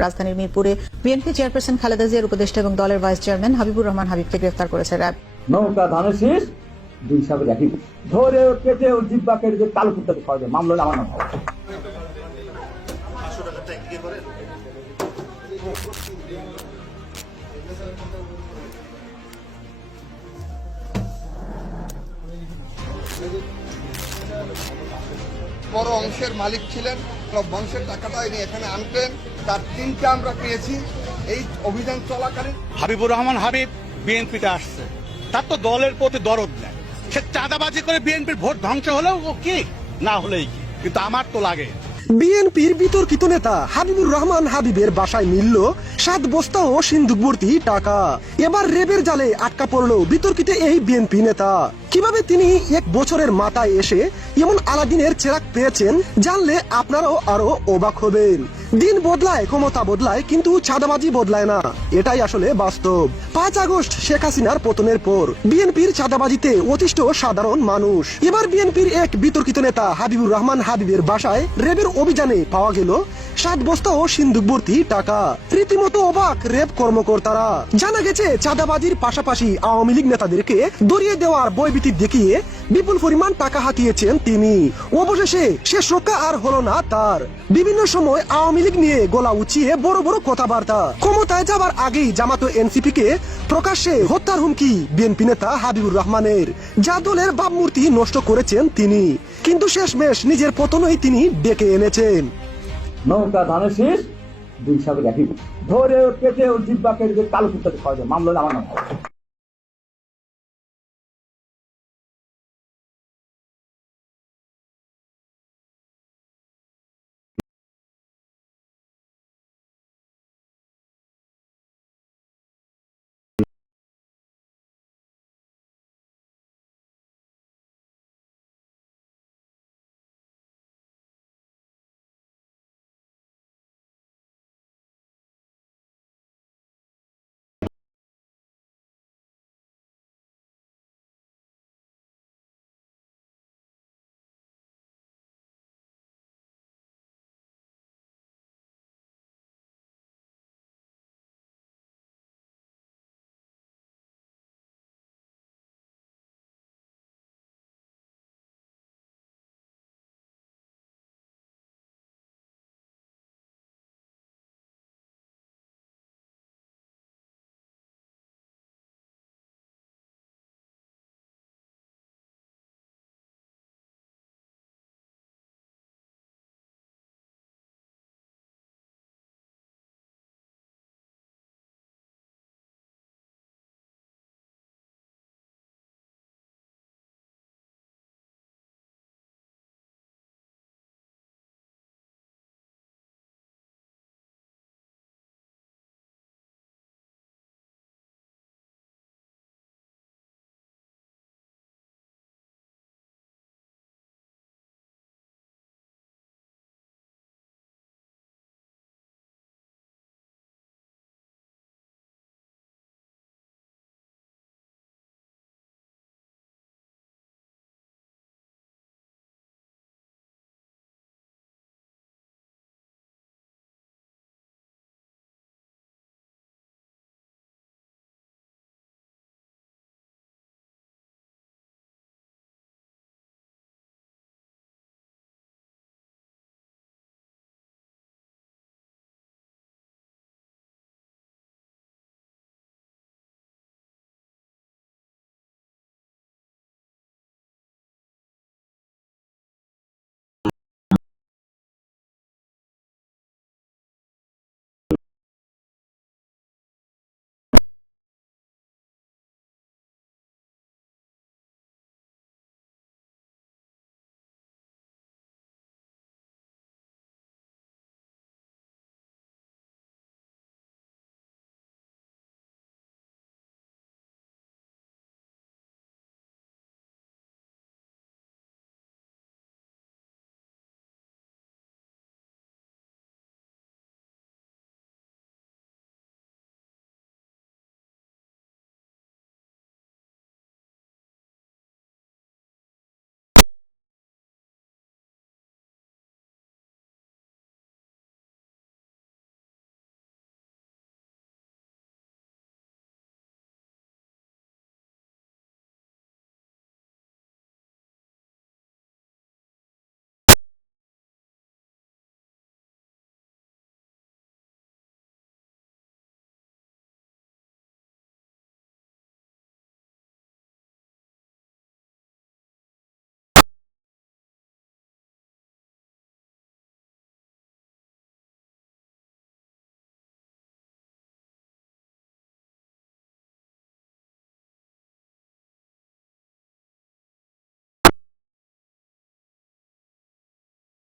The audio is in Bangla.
রাজধানীর মিরপুরে বিএনপি চেয়ারপারসন খালেদা জিয়ার উপদেষ্টা এবং দলের ভাইস চেয়ারম্যান হাবিবুর রহমান হাবিবকে গ্রেফতার করেছে র্যাব নৌকা ধানের শীষ দুই সাগর একই ধরে ও কেটে ও জিব্বা কেটে যে কালো কুত্তাকে খাওয়া যায় মামলা আমার নাম হবে। বড় অংশের মালিক ছিলেন বংশের টাকাটা এনে এখানে আনতেন তার তিনটা আমরা পেয়েছি। এই অভিযান চলাকালীন হাবিবুর রহমান হাবিব বিএনপিতে আসছে। তার তো দলের প্রতি দরদ নেই। সে চাঁদাবাজি করে বিএনপির ভোট ধ্বংস হলেও ও কি? না হলেই কি? কিন্তু আমার তো লাগে। বিএনপির বিতর্কিত নেতা হাবিবুর রহমান হাবিবের বাসায় মিলল সাত বস্তা ও সিন্ধুকবর্তী টাকা। এবার রেবের জালে আটকা পড়ল বিতর্কিত এই বিএনপি নেতা। কীভাবে তিনি এক বছরের মাথায় এসে এমন আলাদিনের চেরাক পেয়েছেন জানলে আপনারাও আরও অবাক হবেন। দিন বদলায়, ক্ষমতা বদলায়, কিন্তু চাঁদাবাজি বদলায় না। এটাই আসলে বাস্তব। পাঁচ আগস্ট শেখ হাসিনার পতনের পর বিএনপির চাঁদাবাজিতে অতিষ্ঠ সাধারণ মানুষ। এবার বিএনপির এক বিতর্কিত নেতা হাবিবুর রহমান হাবিবের বাসায় রেবের অভিযানে পাওয়া গেল সাত বস্তা ও সিন্ধুকবর্তী টাকা। রীতিমতো অবাক রেব কর্মকর্তারা। জানা গেছে, চাঁদাবাজির পাশাপাশি আওয়ামী লীগ নেতাদেরকে দরিয়ে দেওয়ার বইবিতি দেখিয়ে বিপুল পরিমাণ টাকা হাতিয়েছেন তিনি। অবশেষে শেষ রক্ষা আর হলো না তার। বিভিন্ন সময় আওয়ামী লীগ নিয়ে গলা উঁচিয়ে বড় বড় কথাবার্তা। ক্ষমতায় যাবার আগেই জামাত এনসিপি কে প্রকাশ্যে হত্যার হুমকি বিএনপি নেতা হাবিবুর রহমানের। যা দলের ভাবমূর্তি নষ্ট করেছেন তিনি। কিন্তু শেষমেশ নিজের পতনই তিনি ডেকে এনেছেন। নৌকা ধানের শীষ, দুই সাগর ধরে ও কেটে ও জিব্বা যে কালো কুত্তাকে খাওয়া যায়, মামলা আমার নাম।